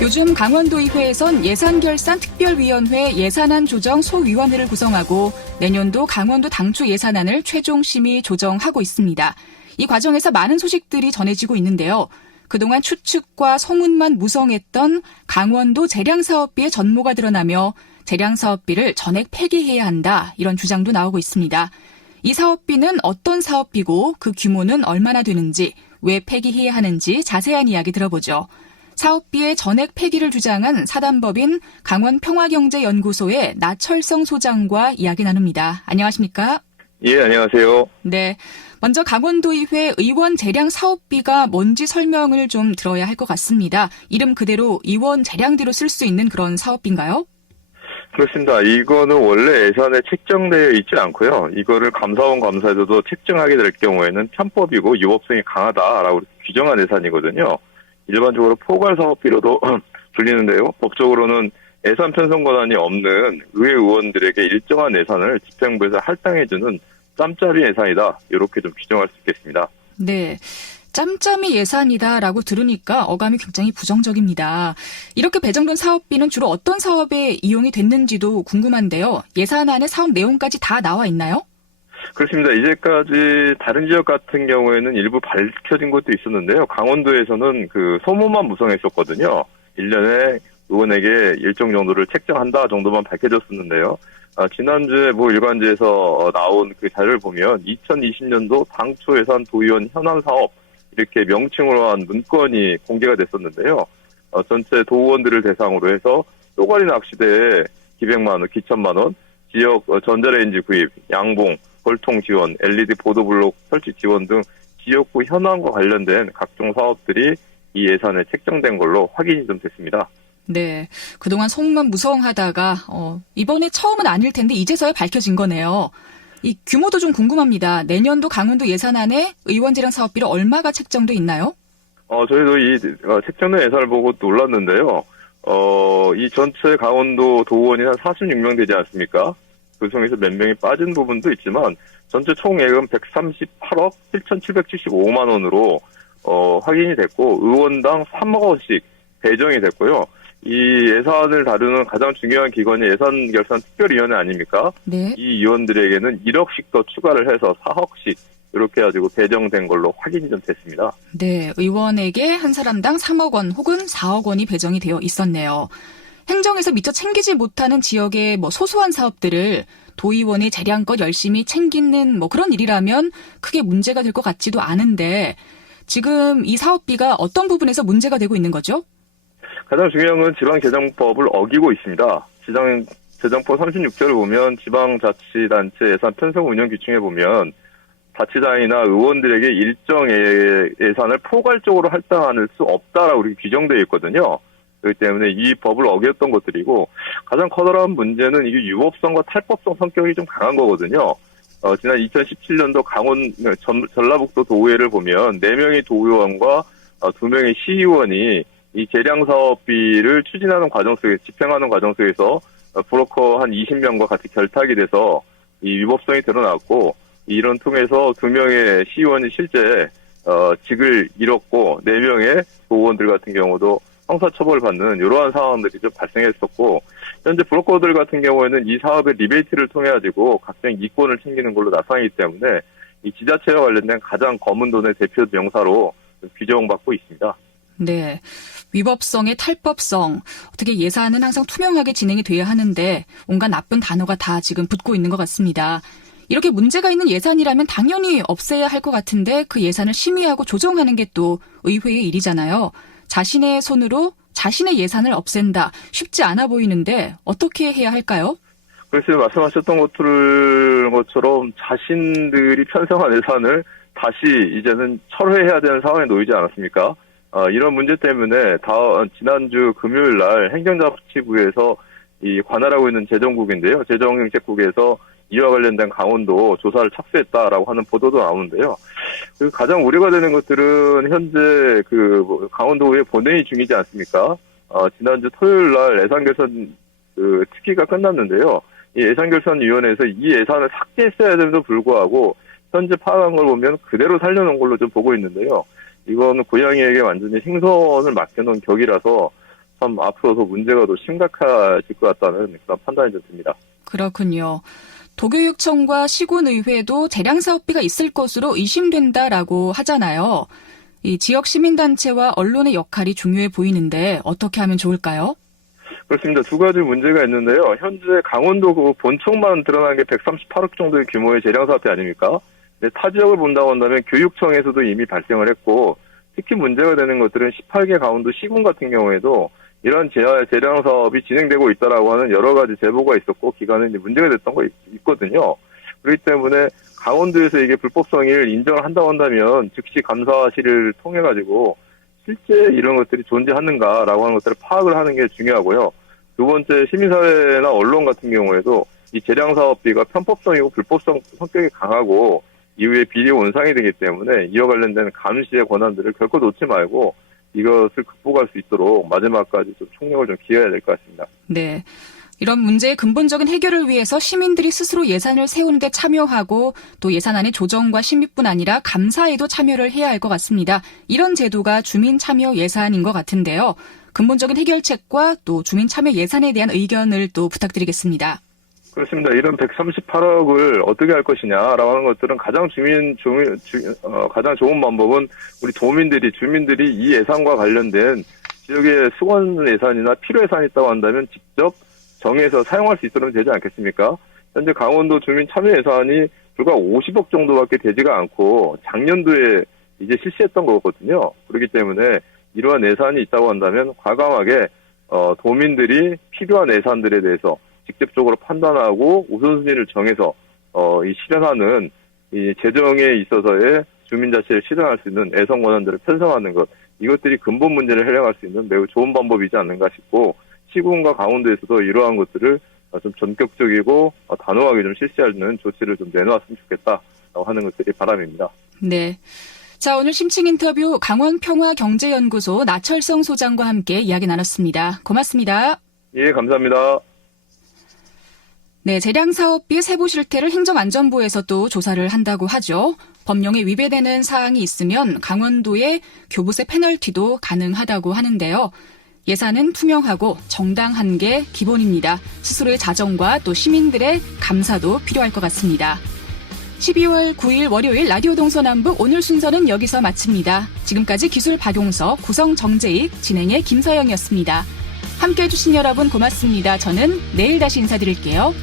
요즘 강원도의회에선 예산결산특별위원회 예산안 조정 소위원회를 구성하고 내년도 강원도 당초 예산안을 최종 심의 조정하고 있습니다. 이 과정에서 많은 소식들이 전해지고 있는데요. 그동안 추측과 소문만 무성했던 강원도 재량사업비의 전모가 드러나며 재량사업비를 전액 폐기해야 한다, 이런 주장도 나오고 있습니다. 이 사업비는 어떤 사업비고 그 규모는 얼마나 되는지, 왜 폐기해야 하는지 자세한 이야기 들어보죠. 사업비의 전액 폐기를 주장한 사단법인 강원평화경제연구소의 나철성 소장과 이야기 나눕니다. 안녕하십니까? 예, 안녕하세요. 네. 먼저 강원도의회 의원 재량 사업비가 뭔지 설명을 좀 들어야 할 것 같습니다. 이름 그대로 의원 재량대로 쓸 수 있는 그런 사업비인가요? 그렇습니다. 이거는 원래 예산에 책정되어 있지 않고요. 이거를 감사원 감사에서도 책정하게 될 경우에는 편법이고 유법성이 강하다라고 규정한 예산이거든요. 일반적으로 포괄사업비로도 불리는데요. 법적으로는 예산 편성 권한이 없는 의회 의원들에게 일정한 예산을 집행부에서 할당해주는 짬짬이 예산이다, 이렇게 좀 규정할 수 있겠습니다. 네. 짬짬이 예산이다라고 들으니까 어감이 굉장히 부정적입니다. 이렇게 배정된 사업비는 주로 어떤 사업에 이용이 됐는지도 궁금한데요. 예산안에 사업 내용까지 다 나와 있나요? 그렇습니다. 이제까지 다른 지역 같은 경우에는 일부 밝혀진 것도 있었는데요. 강원도에서는 그 소문만 무성했었거든요. 1년에 의원에게 일정 정도를 책정한다 정도만 밝혀졌었는데요. 지난주에 일간지에서 나온 그 자료를 보면 2020년도 당초 예산 도의원 현황 사업, 이렇게 명칭으로 한 문건이 공개가 됐었는데요. 전체 도의원들을 대상으로 해서 쏘가리 낚시대에 기백만 원, 기천만 원, 지역 전자레인지 구입, 양봉, 벌통 지원, LED 보도블록 설치 지원 등 지역구 현황과 관련된 각종 사업들이 이 예산에 책정된 걸로 확인이 좀 됐습니다. 네. 그동안 소문만 무성하다가 이번에 처음은 아닐 텐데 이제서야 밝혀진 거네요. 이 규모도 좀 궁금합니다. 내년도 강원도 예산안에 의원 재량 사업비로 얼마가 책정돼 있나요? 저희도 이 책정된 예산을 보고 놀랐는데요. 이 전체 강원도 도의원이 한 46명 되지 않습니까? 그 중에서 몇 명이 빠진 부분도 있지만 전체 총 예금 138억 7,775만 원으로 확인이 됐고, 의원당 3억 원씩 배정이 됐고요. 이 예산을 다루는 가장 중요한 기관이 예산결산특별위원회 아닙니까? 네. 이 위원들에게는 1억씩 더 추가를 해서 4억씩 이렇게 해가지고 배정된 걸로 확인이 좀 됐습니다. 네. 의원에게 한 사람당 3억 원 혹은 4억 원이 배정이 되어 있었네요. 행정에서 미처 챙기지 못하는 지역의 소소한 사업들을 도의원이 재량껏 열심히 챙기는 그런 일이라면 크게 문제가 될 것 같지도 않은데, 지금 이 사업비가 어떤 부분에서 문제가 되고 있는 거죠? 가장 중요한 건 지방재정법을 어기고 있습니다. 재정법 36조를 보면 지방자치단체 예산 편성 운영 규칙에 보면 자치단이나 의원들에게 일정 예산을 포괄적으로 할당할 수 없다라고 이렇게 규정되어 있거든요. 그렇기 때문에 이 법을 어겼던 것들이고, 가장 커다란 문제는 이게 유법성과 탈법성 성격이 좀 강한 거거든요. 지난 2017년도 전라북도 도의회를 보면 4명의 도의원과 2명의 시의원이 이 재량사업비를 추진하는 과정 속에서, 집행하는 과정 속에서 브로커 한 20명과 같이 결탁이 돼서 이 위법성이 드러났고, 이런 통해서 2명의 시의원이 실제 직을 잃었고, 4명의 도의원들 같은 경우도 형사처벌을 받는 이러한 상황들이 좀 발생했었고, 현재 브로커들 같은 경우에는 이 사업의 리베이트를 통해 가지고 각종 이권을 챙기는 걸로 나타나기 때문에 이 지자체와 관련된 가장 검은 돈의 대표 명사로 규정받고 있습니다. 네. 위법성의 탈법성, 어떻게 예산은 항상 투명하게 진행이 돼야 하는데 온갖 나쁜 단어가 다 지금 붙고 있는 것 같습니다. 이렇게 문제가 있는 예산이라면 당연히 없애야 할 것 같은데 그 예산을 심의하고 조정하는 게 또 의회의 일이잖아요. 자신의 손으로 자신의 예산을 없앤다. 쉽지 않아 보이는데 어떻게 해야 할까요? 그래서 말씀하셨던 것처럼 자신들이 편성한 예산을 다시 이제는 철회해야 되는 상황에 놓이지 않았습니까? 이런 문제 때문에 지난주 금요일 날 행정자치부에서 이 관할하고 있는 재정국인데요. 재정정책국에서 이와 관련된 강원도 조사를 착수했다라고 하는 보도도 나오는데요. 가장 우려가 되는 것들은 현재 강원도의 본회의 중이지 않습니까? 지난주 토요일 날 예산결산 특위가 끝났는데요. 이 예산결산위원회에서 이 예산을 삭제했어야 됨에도 불구하고 현재 파악한 걸 보면 그대로 살려놓은 걸로 좀 보고 있는데요. 이거는 고양이에게 완전히 생선을 맡겨놓은 격이라서 참 앞으로도 문제가 더 심각해질 것 같다는 그런 판단이 좀 듭니다. 그렇군요. 도교육청과 시군의회도 재량 사업비가 있을 것으로 의심된다라고 하잖아요. 이 지역 시민단체와 언론의 역할이 중요해 보이는데 어떻게 하면 좋을까요? 그렇습니다. 두 가지 문제가 있는데요. 현재 강원도 그 본청만 드러난 게 138억 정도의 규모의 재량 사업이 아닙니까? 타 지역을 본다고 한다면 교육청에서도 이미 발생을 했고, 특히 문제가 되는 것들은 18개 강원도 시군 같은 경우에도 이러한 재량 사업이 진행되고 있다라고 하는 여러 가지 제보가 있었고 기간에 이제 문제가 됐던 거 있거든요. 그렇기 때문에 강원도에서 이게 불법성을 인정을 한다고 한다면 즉시 감사실을 통해 가지고 실제 이런 것들이 존재하는가라고 하는 것들을 파악을 하는 게 중요하고요. 두 번째, 시민사회나 언론 같은 경우에도 이 재량 사업비가 편법성이고 불법성 성격이 강하고 이후에 비리 원상이 되기 때문에 이와 관련된 감시의 권한들을 결코 놓지 말고 이것을 극복할 수 있도록 마지막까지 좀 총력을 좀 기해야 될 것 같습니다. 네. 이런 문제의 근본적인 해결을 위해서 시민들이 스스로 예산을 세우는 데 참여하고 또 예산안의 조정과 심의뿐 아니라 감사에도 참여를 해야 할 것 같습니다. 이런 제도가 주민 참여 예산인 것 같은데요. 근본적인 해결책과 또 주민 참여 예산에 대한 의견을 또 부탁드리겠습니다. 그렇습니다. 이런 138억을 어떻게 할 것이냐라고 하는 것들은 가장 가장 좋은 방법은 우리 주민들이 이 예산과 관련된 지역의 수건 예산이나 필요 예산이 있다고 한다면 직접 정해서 사용할 수 있도록 되지 않겠습니까? 현재 강원도 주민 참여 예산이 불과 50억 정도밖에 되지가 않고 작년도에 이제 실시했던 거거든요. 그렇기 때문에 이러한 예산이 있다고 한다면 과감하게 도민들이 필요한 예산들에 대해서 직접적으로 판단하고 우선순위를 정해서 이 실현하는 이 재정에 있어서의 주민자치를 실현할 수 있는 예산 권한들을 편성하는 것, 이것들이 근본 문제를 해결할 수 있는 매우 좋은 방법이지 않는가 싶고, 시군과 강원도에서도 이러한 것들을 좀 전격적이고 단호하게 좀 실시하는 조치를 좀 내놓았으면 좋겠다라고 하는 것들이 바람입니다. 네. 자, 오늘 심층 인터뷰 강원평화경제연구소 나철성 소장과 함께 이야기 나눴습니다. 고맙습니다. 예, 감사합니다. 네, 재량 사업비 세부 실태를 행정안전부에서 또 조사를 한다고 하죠. 법령에 위배되는 사항이 있으면 강원도의 교부세 페널티도 가능하다고 하는데요. 예산은 투명하고 정당한 게 기본입니다. 스스로의 자정과 또 시민들의 감사도 필요할 것 같습니다. 12월 9일 월요일 라디오 동서남북 오늘 순서는 여기서 마칩니다. 지금까지 기술 박용서, 구성 정재익, 진행의 김서영이었습니다. 함께해 주신 여러분 고맙습니다. 저는 내일 다시 인사드릴게요.